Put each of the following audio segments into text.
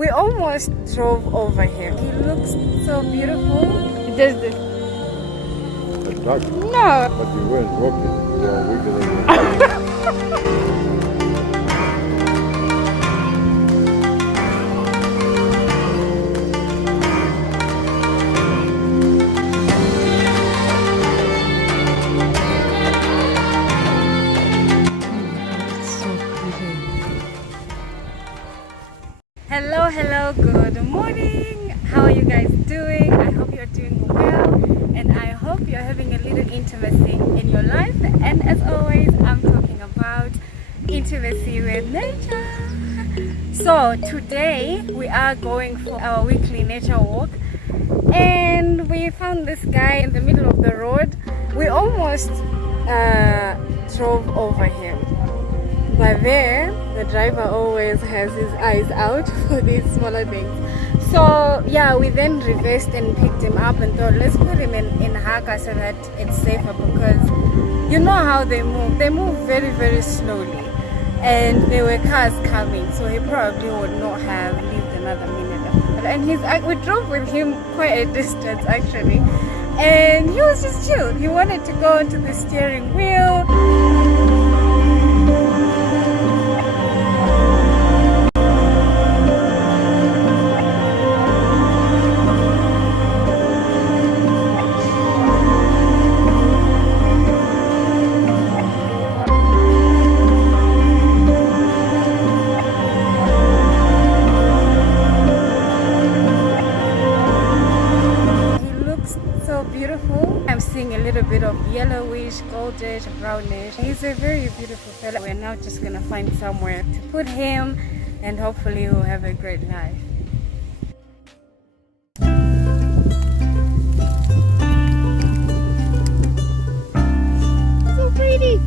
We almost drove over him. He looks so beautiful. He does this. A duck? No. But you weren't walking. You were wiggling your Hello, good morning. How are you guys doing? I hope you're doing well, and I hope you're having a little intimacy in your life. And as always, I'm talking about intimacy with nature. So today we are going for our weekly nature walk, and we found this guy in the middle of the road. We almost drove over him. But there, the driver always has his eyes out for these smaller things. So yeah, we then reversed and picked him up and thought, let's put him in Haka so that it's safer, because you know how they move. They move very, very slowly. And there were cars coming, so he probably would not have lived another minute after that. And we drove with him quite a distance actually. And he was just chill. He wanted to go onto the steering wheel. Beautiful. I'm seeing a little bit of yellowish, goldish, brownish. He's a very beautiful fella. We're now just gonna find somewhere to put him, and hopefully he'll have a great life. So pretty.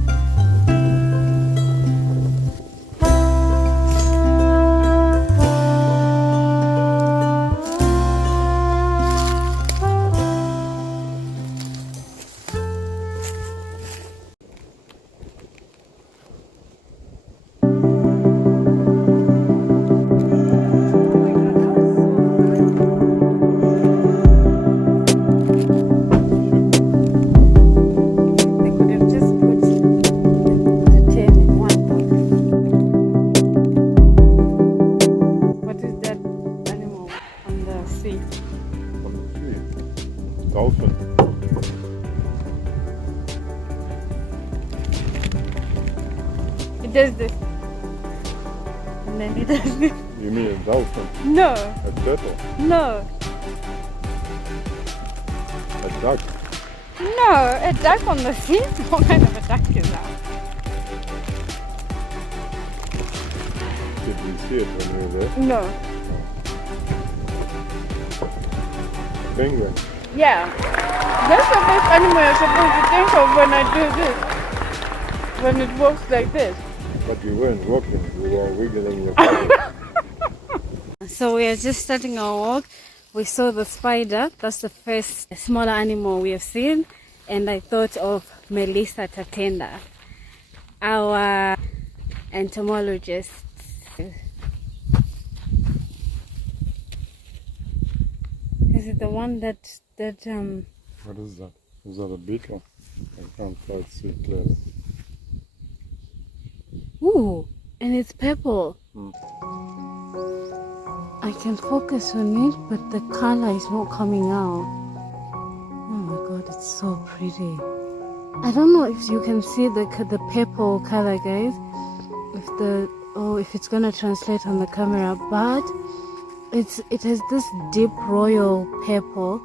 dolphin. He does this. And then he does this. You mean a dolphin? No. A turtle? No. A duck? No, a duck on the sea? What kind of a duck is that? Did you see it when you were there? No. Penguin? Yeah. That's the first animal you're supposed to think of when I do this. When it walks like this. But you weren't walking, you were wiggling your body. So we are just starting our walk. We saw the spider. That's the first smaller animal we have seen. And I thought of Melissa Tatenda, our entomologist. Is it the one that What is that? Is that a beetle? I can't quite see clearly. Ooh, and it's purple. I can focus on it, but the color is not coming out. Oh my god, it's so pretty. I don't know if you can see the purple color, guys. If it's gonna translate on the camera, but it has this deep royal purple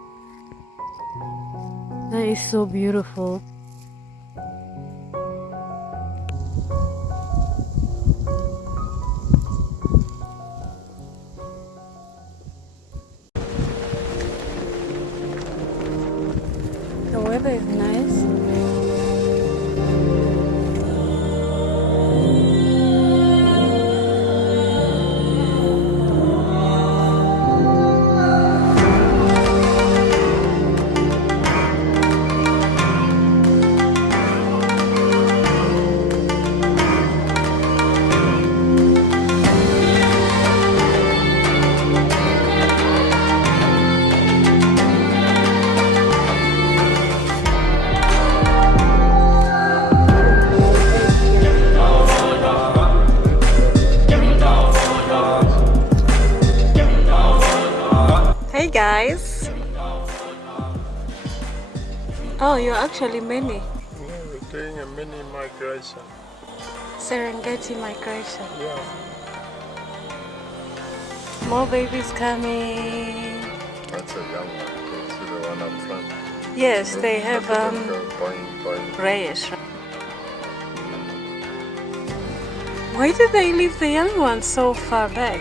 that is so beautiful. The weather is nice. Hi guys. Oh, you're actually many. Yeah, we're doing a mini migration. Serengeti migration. Yeah. More babies coming. That's a young one. See the one up front. Yes, they have Look at them go boing, boing. grayish. Why did they leave the young ones so far back?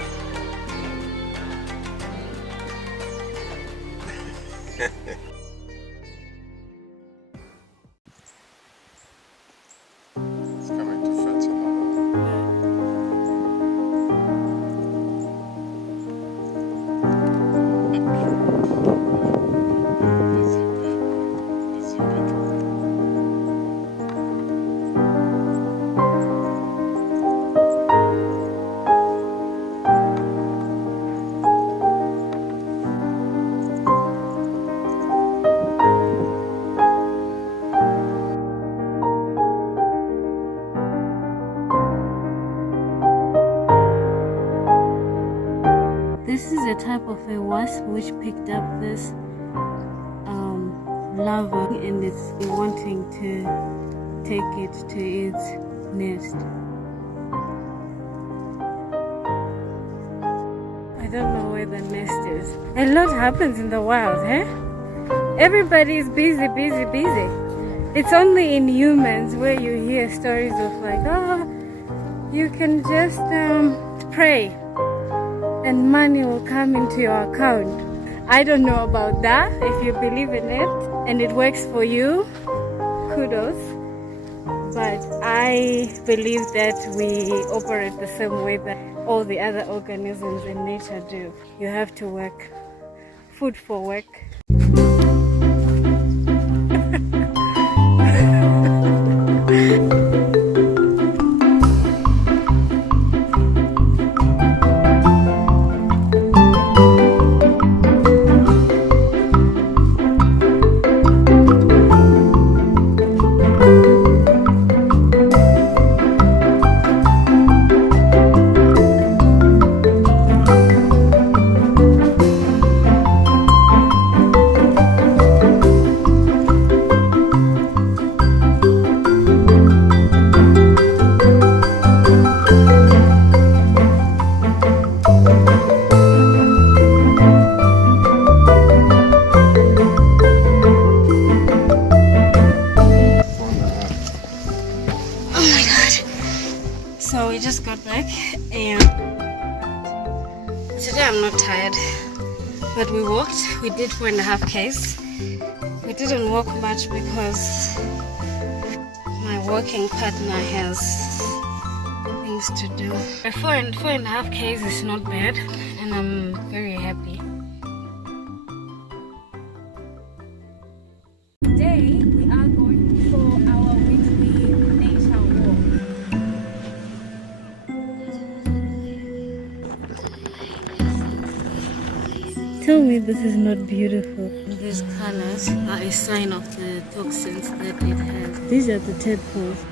It's coming to fetch another one. Busy bee. This is a type of a wasp which picked up this larva and it's wanting to take it to its nest. I don't know where the nest is. A lot happens in the wild, eh? Everybody is busy, busy, busy. It's only in humans where you hear stories of like, oh, you can just pray and money will come into your account. I don't know about that. If you believe in it and it works for you, kudos. But I believe that we operate the same way that all the other organisms in nature do. You have to work. Food for work. So we just got back and today I'm not tired, but we walked. We did 4.5 Ks. We didn't walk much because my walking partner has things to do. 4.5 Ks is not bad and I'm very happy. Today we are going for our weekly nature walk. Tell me this is not beautiful. These colors are a sign of the toxins that it has. These are the tadpoles.